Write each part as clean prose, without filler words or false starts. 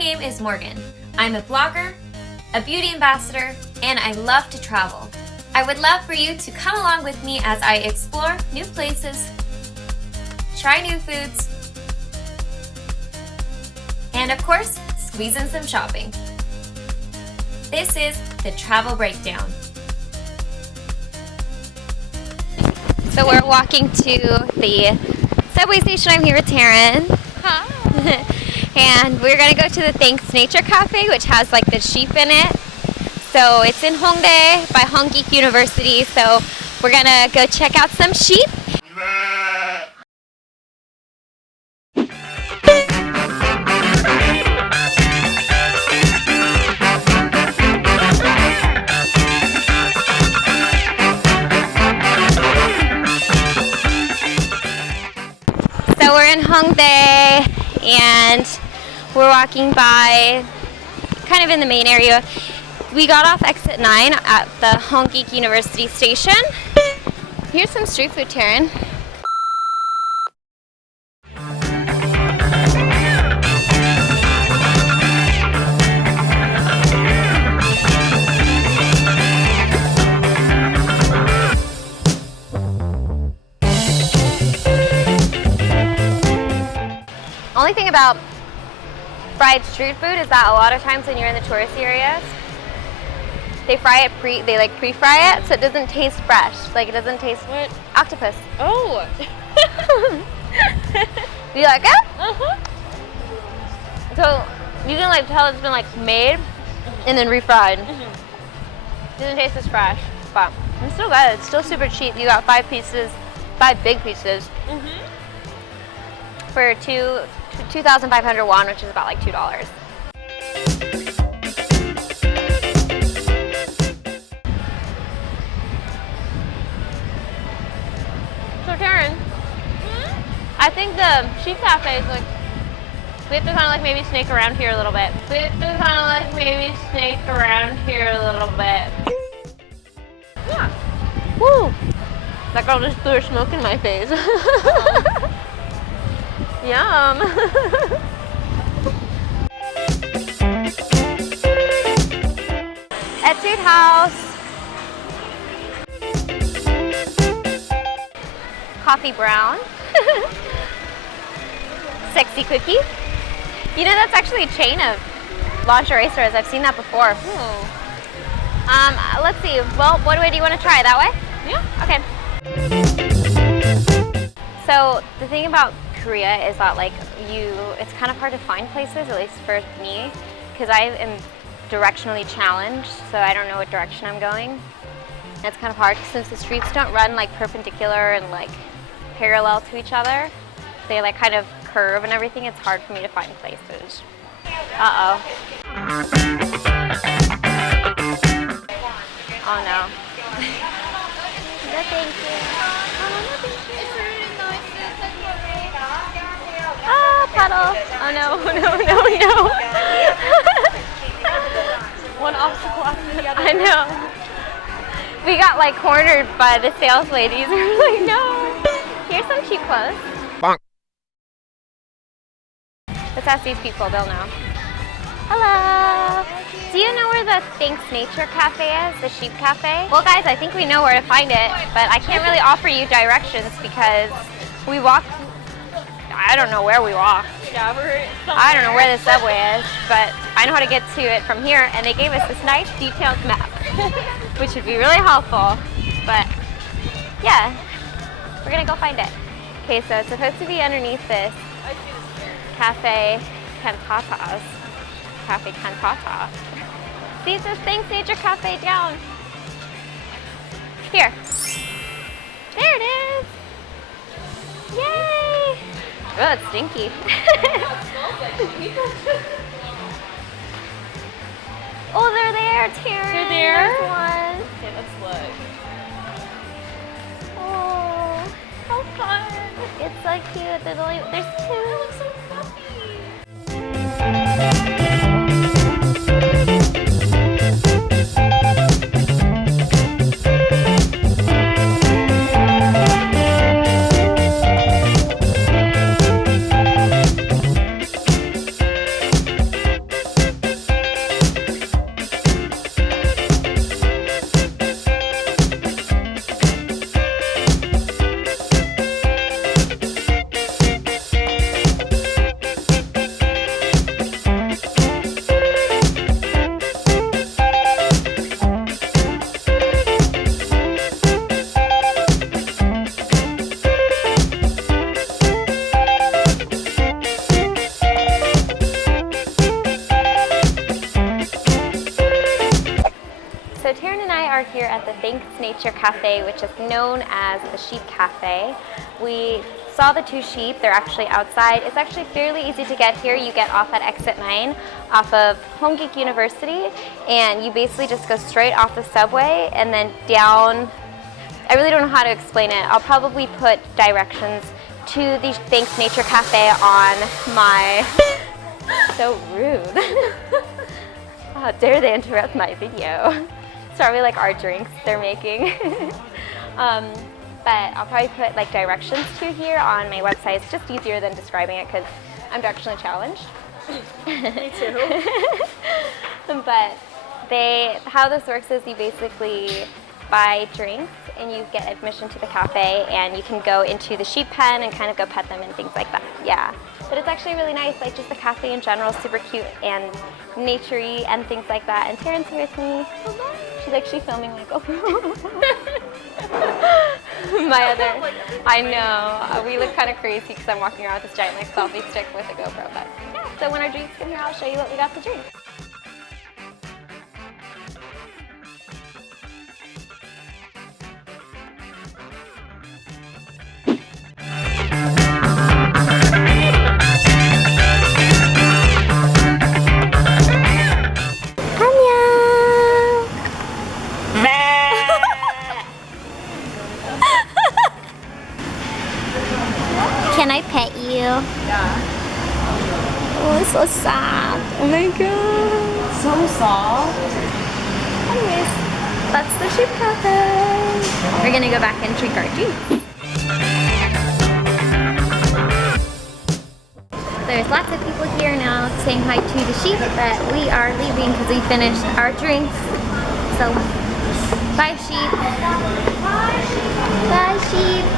name is Morgan. I'm a blogger, a beauty ambassador, and I love to travel. I would love for you to come along with me as I explore new places, try new foods, and of course, squeeze in some shopping. This is the Travel Breakdown. So we're walking to the subway station. I'm here with Taryn. Hi. And we're gonna go to the Thanks Nature Cafe, which has like the sheep in it. So it's in Hongdae by Hongdae University. So we're gonna go check out some sheep. So we're in Hongdae and we're walking by kind of in the main area. We got off exit 9 at the Hongdae University station. Here's some street food, Taryn. Only thing about fried street food is that a lot of times when you're in the tourist areas, they fry it pre-fry it, so it doesn't taste fresh. Like it doesn't taste What? Octopus. Oh. You like it? Uh-huh. So you can like tell it's been like made and then refried. Doesn't taste as fresh, but it's still good. It's still super cheap. You got 5 big pieces for 2,500 won, which is about like $2. So Taryn, I think the sheep cafe is like, we have to kind of like maybe snake around here a little bit. Yeah. Woo! That girl just threw her smoke in my face. Yum! Etude House. Coffee brown. Sexy cookie. You know that's actually a chain of lingerie stores. I've seen that before. Let's see. Well, what way do you want to try? That way? Yeah. Okay. So the thing about Korea is that like it's kind of hard to find places, at least for me, because I am directionally challenged, so I don't know what direction I'm going. And it's kind of hard since the streets don't run like perpendicular and like parallel to each other. They like kind of curve and everything. It's hard for me to find places. Uh-oh. Oh no. No thank you. Oh no thank you. Ah, puddle. Oh no. One obstacle after the other. I know. We got like cornered by the sales ladies. We were like, no. Here's some cheap clothes. Bonk. Let's ask these people, they'll know. Hello. Do you know where the Thanks Nature Cafe is, the sheep cafe? Well guys, I think we know where to find it, but I can't really offer you directions because we walked, I don't know where we walked. Yeah, we're I don't know where the subway is, but I know how to get to it from here, and they gave us this nice detailed map, which would be really helpful, but yeah, we're gonna go find it. Okay, so it's supposed to be underneath this Cafe Cantatas. Cafe Cantata. See, it says Thanks Nature Cafe down. Here. There it is. Yay! Oh, it's stinky. Oh, they're there, Taryn. They're there? There's one. Okay, let's look. Oh, how fun. It's so cute. There's 2. They look so fluffy. at the Thanks Nature Cafe, which is known as the Sheep Cafe. We saw the 2 sheep. They're actually outside. It's actually fairly easy to get here. You get off at exit 9 off of Hongdae University, and you basically just go straight off the subway and then down. I really don't know how to explain it. I'll probably put directions to the Thanks Nature Cafe on my... So rude. How dare they interrupt my video. It's probably like our drinks they're making. But I'll probably put like directions to here on my website. It's just easier than describing it because I'm directionally challenged. Me too. But how this works is you basically buy drinks and you get admission to the cafe, and you can go into the sheep pen and kind of go pet them and things like that. Yeah, but it's actually really nice. Like just the cafe in general is super cute and naturey and things like that. And Taryn's here with me. She's actually filming like, oh. I know, we look kind of crazy because I'm walking around with this giant like selfie stick with a GoPro. But yeah, so when our drinks come here, I'll show you what we got to drink. Can I pet you? Yeah. Oh, it's so sad. Oh my god. So soft. Anyways, that's the Sheep Cafe. We're gonna go back and drink our drinks. There's lots of people here now saying hi to the sheep, but we are leaving because we finished our drinks. So, bye sheep. Bye sheep.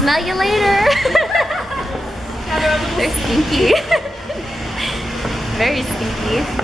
Smell you later. They're stinky. Very stinky.